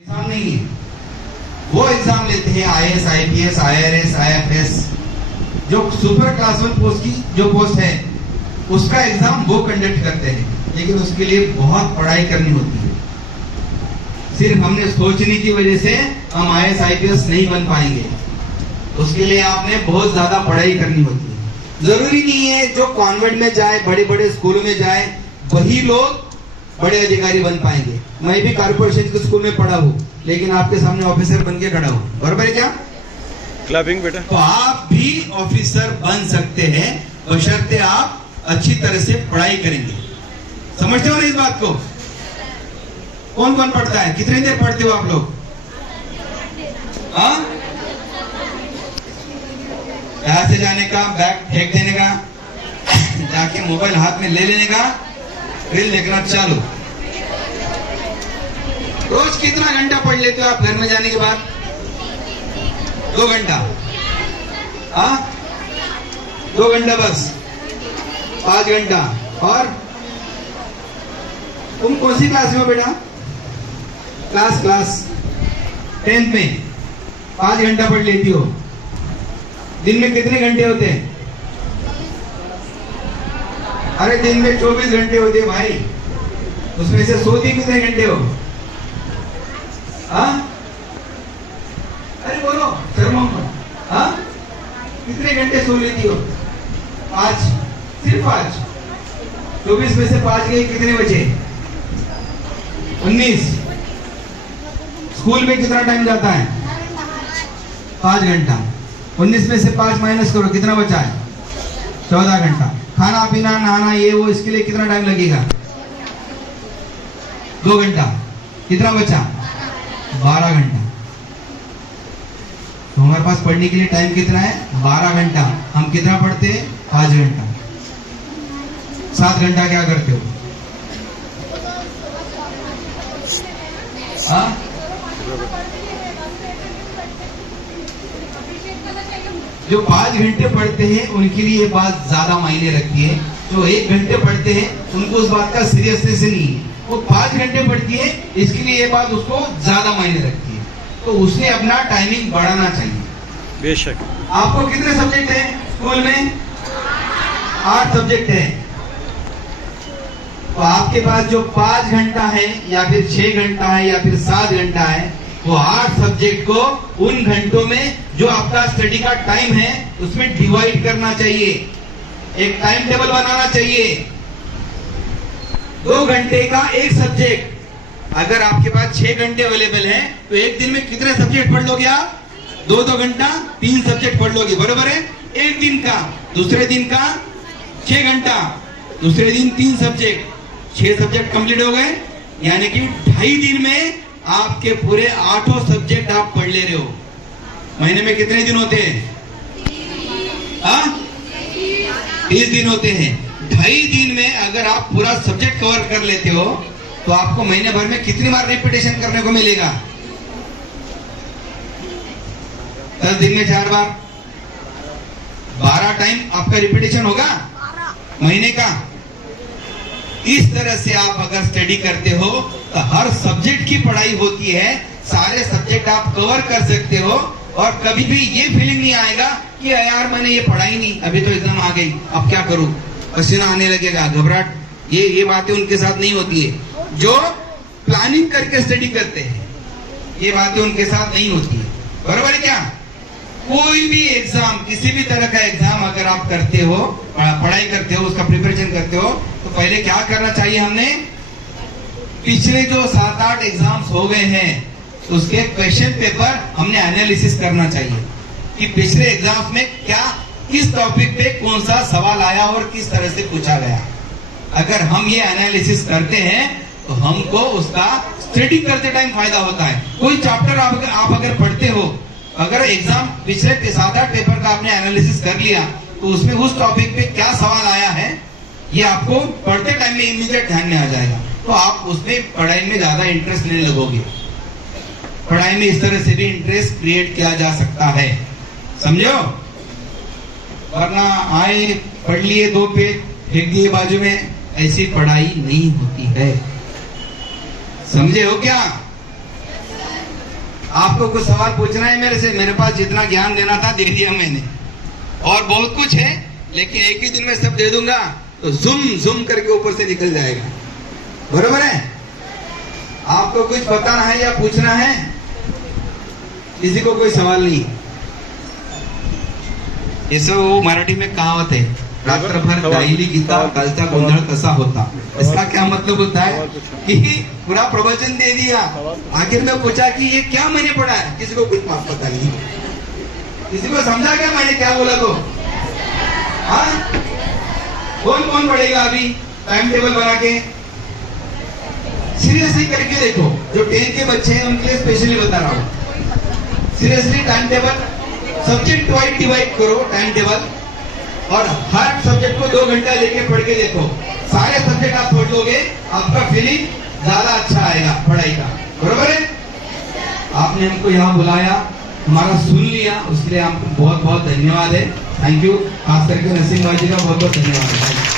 Exam नहीं है, वो एग्जाम लेते हैं आईएएस, आईपीएस, आईआरएस, आईएफएस, जो सुपर क्लास 1 पोस्ट की जो पोस्ट है उसका एग्जाम वो कंडक्ट करते हैं, लेकिन उसके लिए बहुत पढ़ाई करनी होती है। सिर्फ हमने सोचने की वजह से हम आईएएस, आईपीएस नहीं बन पाएंगे, उसके लिए आपने बहुत ज्यादा पढ़ाई करनी होती है। जरूरी नहीं है जो कॉन्वेंट में जाए, बड़े बड़े स्कूलों में जाए, वही लोग बड़े अधिकारी बन पाएंगे। मैं भी कॉर्पोरेशन के स्कूल में पढ़ा हूँ, लेकिन आपके सामने ऑफिसर बन के खड़ा हूँ, बराबर है क्या? क्लबिंग बेटा। तो आप भी ऑफिसर बन सकते हैं, बशर्ते आप अच्छी तरह से पढ़ाई करेंगे। समझते हो ना इस बात को? कौन कौन पढ़ता है? कितनी देर पढ़ते हो आप लोग? हाँ, यहाँ से जाने का, बैग फेंक देने का, जाके मोबाइल हाथ में ले लेने का, रील देखना चालू। रोज कितना घंटा पढ़ लेते हो आप घर में जाने के बाद? 2 घंटा? हाँ, 2 घंटा बस? 5 घंटा? और तुम कौन सी क्लास में हो बेटा? क्लास 10th में 5 घंटा पढ़ लेती हो। दिन में कितने घंटे होते हैं? अरे दिन में 24 घंटे होते हैं भाई, उसमें से सोती कितने घंटे हो? हाँ, अरे बोलो, शर्मा मत। हाँ, कितने घंटे सो लेती हो? 5, सिर्फ 5। 24 में से 5 गए, कितने बचे? 19। स्कूल में कितना टाइम जाता है? 5 घंटा। 19 में से 5 माइनस करो, कितना बचा है? 14 घंटा। खाना पीना, नहाना, ये वो, इसके लिए कितना टाइम लगेगा? 2 घंटा। कितना बचा? 12 घंटा। तो हमारे पास पढ़ने के लिए टाइम कितना है? 12 घंटा। हम कितना पढ़ते हैं? 5 घंटा। 7 घंटा क्या करते हो? हाँ, जो 5 घंटे पढ़ते हैं उनके लिए ये बात ज्यादा मायने रखती है। जो 1 घंटे पढ़ते हैं उनको उस बात का सीरियसनेस नहीं है। वो 5 घंटे पढ़ती है, इसके लिए ये बात उसको ज्यादा मायने रखती है। तो उसने अपना टाइमिंग बढ़ाना चाहिए। बेशक। आपको कितने सब्जेक्ट हैं स्कूल में? 8 सब्जेक्ट हैं। तो आपके पास जो 5 घंटा है या फिर 6 घंटा है या फिर 7 घंटा है, वो 8 सब्जेक्ट को उन घंटों में जो आपका स्टडी का टाइम है उसमें डिवाइड करना चाहिए। एक टाइम टेबल बनाना चाहिए। 2 घंटे का एक सब्जेक्ट। अगर आपके पास 6 घंटे अवेलेबल है तो एक दिन में कितने सब्जेक्ट पढ़ लोगे आप? 2 घंटा 3 सब्जेक्ट पढ़ लोगे, बरोबर है? एक दिन का, दूसरे दिन का 6 घंटा, दूसरे दिन 3 सब्जेक्ट, 6 सब्जेक्ट कंप्लीट हो गए। यानी कि 2.5 दिन में आपके पूरे 8 सब्जेक्ट आप पढ़ ले रहे हो। महीने में कितने दिन होते हैं? 30 दिन होते हैं। 2.5 दिन में अगर आप पूरा सब्जेक्ट कवर कर लेते हो तो आपको महीने भर में कितनी बार रिपीटेशन करने को मिलेगा? 10 दिन में 4 बार, 12 टाइम आपका रिपीटेशन होगा महीने का। इस तरह से आप अगर स्टडी करते हो तो हर सब्जेक्ट की पढ़ाई होती है, सारे सब्जेक्ट आप कवर कर सकते हो और कभी भी ये फीलिंग नहीं आएगा कि यार मैंने ये पढ़ाई नहीं, अभी तो एग्जाम आ गई, अब क्या करूं, पसीना आने लगेगा, घबराहट, ये बातें उनके साथ नहीं होती है। जो प्लानिंग करके स्टडी करते हैं ये बातें उनके साथ नहीं होती है, बराबर है क्या? कोई भी एग्जाम, किसी भी तरह का एग्जाम अगर आप करते हो, पढ़ाई करते हो, उसका प्रिपरेशन करते हो, तो पहले क्या करना चाहिए? हमने पिछले जो 7-8 एग्जाम्स हो गए हैं उसके क्वेश्चन पेपर हमने एनालिसिस करना चाहिए कि पिछले एग्जाम्स में क्या, किस टॉपिक पे कौन सा सवाल आया और किस तरह से पूछा गया। अगर हम ये एनालिसिस करते हैं तो हमको उसका स्टडी करते टाइम फायदा होता है। कोई चैप्टर आप अगर पढ़ते हो, अगर एग्जाम पिछले 7-8 पेपर का आपने एनालिसिस कर लिया तो उसमें उस टॉपिक पे क्या सवाल आया है ये आपको पढ़ते टाइम में इमीडिएट ध्यान में आ जाएगा। तो आप उसमें पढ़ाई में ज्यादा इंटरेस्ट लेने लगोगे। पढ़ाई में इस तरह से भी इंटरेस्ट क्रिएट किया जा सकता है, समझो? वरना आए, पढ़ लिए 2 पेज, फेंक दिए बाजू में, ऐसी पढ़ाई नहीं होती है। समझे हो क्या? आपको कुछ सवाल पूछना है मेरे से? मेरे पास जितना ज्ञान देना था दे दिया मैंने, और बहुत कुछ है, लेकिन एक ही दिन में सब दे दूंगा तो जुम जुम करके ऊपर से निकल जाएगा। बरोबर है? आपको कुछ बताना है या पूछना है? किसी को कोई सवाल नहीं? ये सब मराठी में कहावत है, रात्रभर गायली गीता कालचा गोंधळ कसा होता। इसका क्या मतलब होता है कि पूरा प्रवचन दे दिया, आखिर में पूछा कि ये क्या मैंने पढ़ा है, किसी को कुछ पता नहीं, किसी को समझा क्या मैंने क्या बोला? तो हाँ, कौन कौन पढ़ेगा अभी टाइम टेबल बना के? सीरियसली करके देखो, जो 10 के बच्चे हैं उनके लिए स्पेशली बता रहा हूँ। Seriously time table subject wise divide करो टाइम टेबल, और हर सब्जेक्ट को 2 घंटा लेके पढ़ के देखो। सारे सब्जेक्ट आप पढ़ लोगे, आपका फीलिंग ज्यादा अच्छा आएगा पढ़ाई का। बरोबर है? आपने हमको यहाँ बुलाया, हमारा सुन लिया, उसके लिए आपको बहुत बहुत धन्यवाद है। Thank you. खास करके नसीम भाई जी का बहुत बहुत धन्यवाद है।